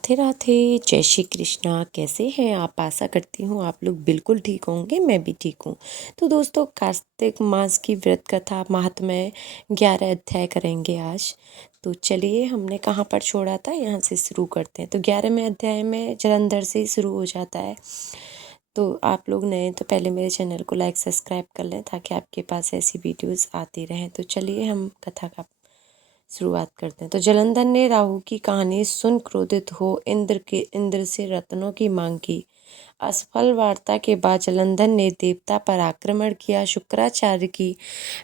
राधे राधे। जय श्री कृष्णा। कैसे हैं आप? आशा करती हूँ आप लोग बिल्कुल ठीक होंगे, मैं भी ठीक हूँ। तो दोस्तों, कार्तिक मास की व्रत कथा महात्म्य 11 अध्याय करेंगे आज। तो चलिए, हमने कहाँ पर छोड़ा था यहाँ से शुरू करते हैं। तो 11वें अध्याय में जलंधर से शुरू हो जाता है। तो आप लोग नए तो पहले मेरे चैनल को लाइक सब्सक्राइब कर लें ताकि आपके पास ऐसी वीडियोस आती रहें। तो चलिए हम कथा का शुरुआत करते हैं। तो जलंधर ने राहु की कहानी सुन क्रोधित हो इंद्र से रत्नों की मांग की। असफल वार्ता के बाद जलंधर ने देवता पर आक्रमण किया। शुक्राचार्य की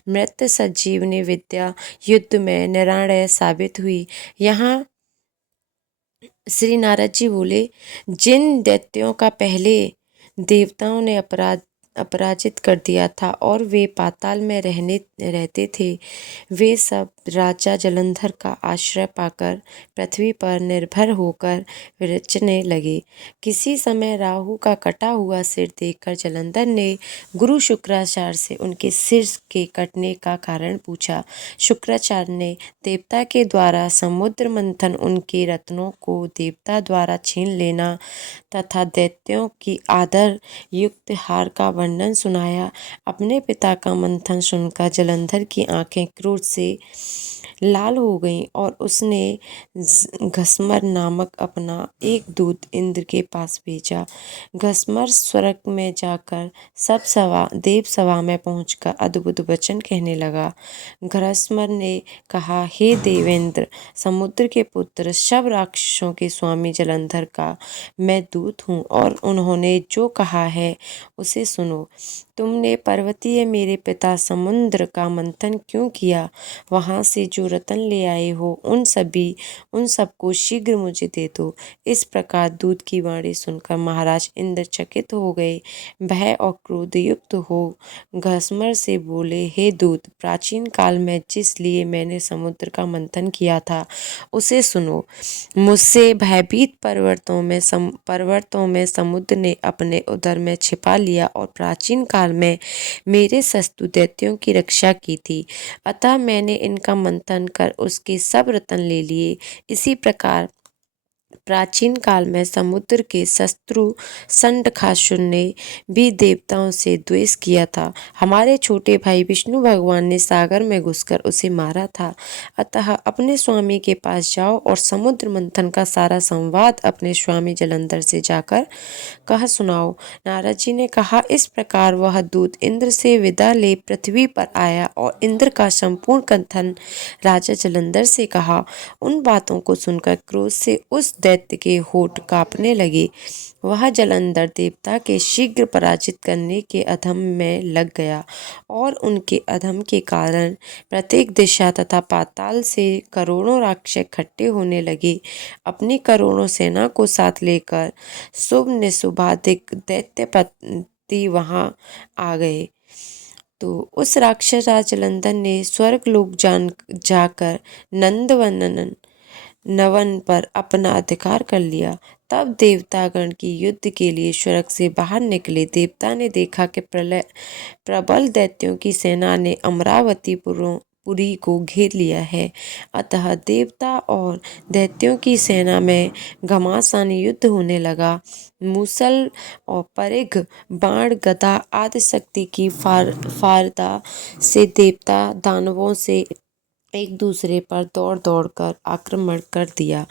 मृत संजीवनी विद्या युद्ध में निर्णायक साबित हुई। यहाँ श्री नारद जी बोले, जिन दैत्यों का पहले देवताओं ने अपराजित कर दिया था और वे पाताल में रहते थे, वे सब राजा जलंधर का आश्रय पाकर पृथ्वी पर निर्भर होकर विरचने लगे। किसी समय राहु का कटा हुआ सिर देखकर जलंधर ने गुरु शुक्राचार्य से उनके सिर के कटने का कारण पूछा। शुक्राचार्य ने देवता के द्वारा समुद्र मंथन, उनके रत्नों को देवता द्वारा छीन लेना तथा दैत्यों की आदर युक्त हार का वर्णन सुनाया। अपने पिता का मंथन सुनकर जलंधर की आंखें क्रोध से लाल हो गईं और उसने घसमर नामक अपना एक दूत इंद्र के पास भेजा। घसमर स्वर्ग में जाकर देव सभा में पहुंचकर अद्भुत वचन कहने लगा। घसमर ने कहा, हे देवेंद्र, समुद्र के पुत्र, सब राक्षसों के स्वामी जलंधर का मैं दूत हूँ और उन्होंने जो कहा है उसे सुनो। तुमने पर्वतीय मेरे पिता समुद्र का मंथन क्यों किया? वहाँ से जो रतन ले आए हो उन सबको शीघ्र मुझे दे दो। इस प्रकार दूत की वाणी सुनकर महाराज इंद्र चकित हो गए। भय और क्रोध युक्त हो घसमर से बोले, हे दूत, प्राचीन काल में जिस लिए मैंने समुद्र का मंथन किया था उसे सुनो। मुझसे भयभीत पर्वतों में समुद्र ने अपने उदर में छिपा लिया और प्राचीन काल में मेरे शत्रु दैत्यों की रक्षा की थी। अतः मैंने इनका मंथन कर उसके सब रत्न ले लिए। इसी प्रकार प्राचीन काल में समुद्र के शत्रु शंडखासुर ने भी देवताओं से द्वेष किया था। हमारे छोटे भाई विष्णु भगवान ने सागर में घुसकर उसे मारा था। अतः अपने स्वामी के पास जाओ और समुद्र मंथन का सारा संवाद अपने स्वामी जलंधर से जाकर कह सुनाओ। नारद जी ने कहा। इस प्रकार वह दूत इंद्र से विदा ले पृथ्वी पर आया और इंद्र का संपूर्ण कथन राजा जलंधर से कहा। उन बातों को सुनकर क्रोध से उस दैत्य के होठ कांपने लगे। वह जलंधर देवता के शीघ्र पराजित करने के अधम में लग गया और उनके अधम के कारण प्रत्येक दिशा तथा पाताल से करोड़ों राक्षस इकट्ठे होने लगे। अपनी करोड़ों सेना को साथ लेकर शुभ निशुभाधिक दैत्यपति वहां आ गए। तो उस राक्षस राज जलंधर ने स्वर्ग लोक जाकर नवन पर अपना अधिकार कर लिया। तब देवतागण की युद्ध के लिए स्वर्ग से बाहर निकले। देवता ने देखा कि प्रबल दैत्यों की सेना ने अमरावती पुरी को घेर लिया है। अतः देवता और दैत्यों की सेना में घमासान युद्ध होने लगा। मूसल और परिघ, बाण, गदा आदि शक्ति की फारदा से देवता दानवों से एक दूसरे पर दौड़ दौड़ कर आक्रमण कर दिया।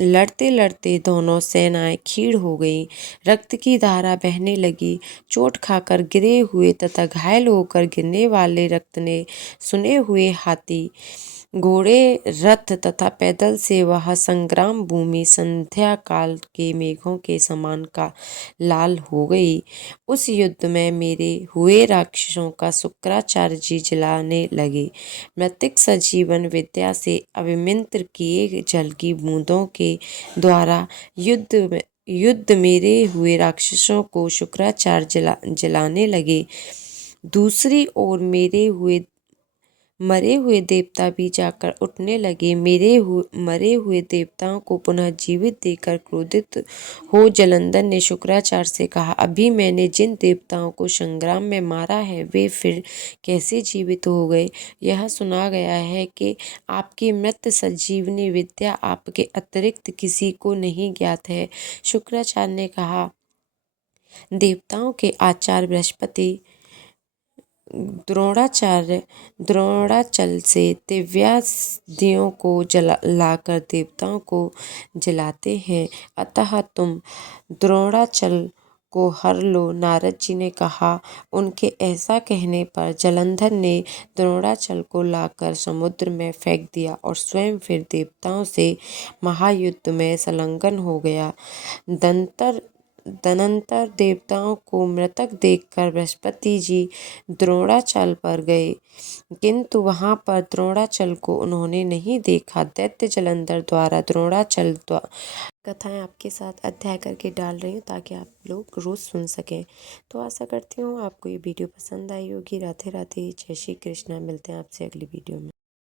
लड़ते लड़ते दोनों सेनाएं खीड़ हो गईं। रक्त की धारा बहने लगी। चोट खाकर गिरे हुए तथा घायल होकर गिरने वाले रक्त ने सुने हुए हाथी, घोड़े, रथ तथा पैदल से वह संग्राम भूमि संध्या काल के मेघों के समान का लाल हो गई। उस युद्ध में मेरे हुए राक्षसों का शुक्राचार्य जी जलाने लगे। मृतिक सजीवन विद्या से अभिमंत्रित किए जल की बूंदों के द्वारा युद्ध मेरे हुए राक्षसों को शुक्राचार्य जलाने लगे। दूसरी ओर मेरे हुए मरे हुए देवता भी जाकर उठने लगे। मरे हुए देवताओं को पुनः जीवित देखकर क्रोधित हो जालंधर ने शुक्राचार्य से कहा, अभी मैंने जिन देवताओं को संग्राम में मारा है वे फिर कैसे जीवित हो गए? यह सुना गया है कि आपकी मृत संजीवनी विद्या आपके अतिरिक्त किसी को नहीं ज्ञात है। शुक्राचार्य ने कहा, देवताओं के आचार्य बृहस्पति द्रोणाचल से दिव्यास्त्रों को लाकर देवताओं को जलाते हैं, अतः तुम द्रोणाचल को हर लो। नारद जी ने कहा। उनके ऐसा कहने पर जालंधर ने द्रोणाचल को लाकर समुद्र में फेंक दिया और स्वयं फिर देवताओं से महायुद्ध में संलग्न हो गया। तदनंतर देवताओं को मृतक देखकर बृहस्पति जी द्रोणाचल पर गए, किंतु वहां पर द्रोणाचल को उन्होंने नहीं देखा। दैत्य जालंधर द्वारा द्रोणाचल कथाएं आपके साथ अध्याय करके डाल रही हूँ ताकि आप लोग रोज सुन सकें। तो आशा करती हूँ आपको ये वीडियो पसंद आई होगी। राधे राधे, जय श्री कृष्णा। मिलते हैं आपसे अगली वीडियो में।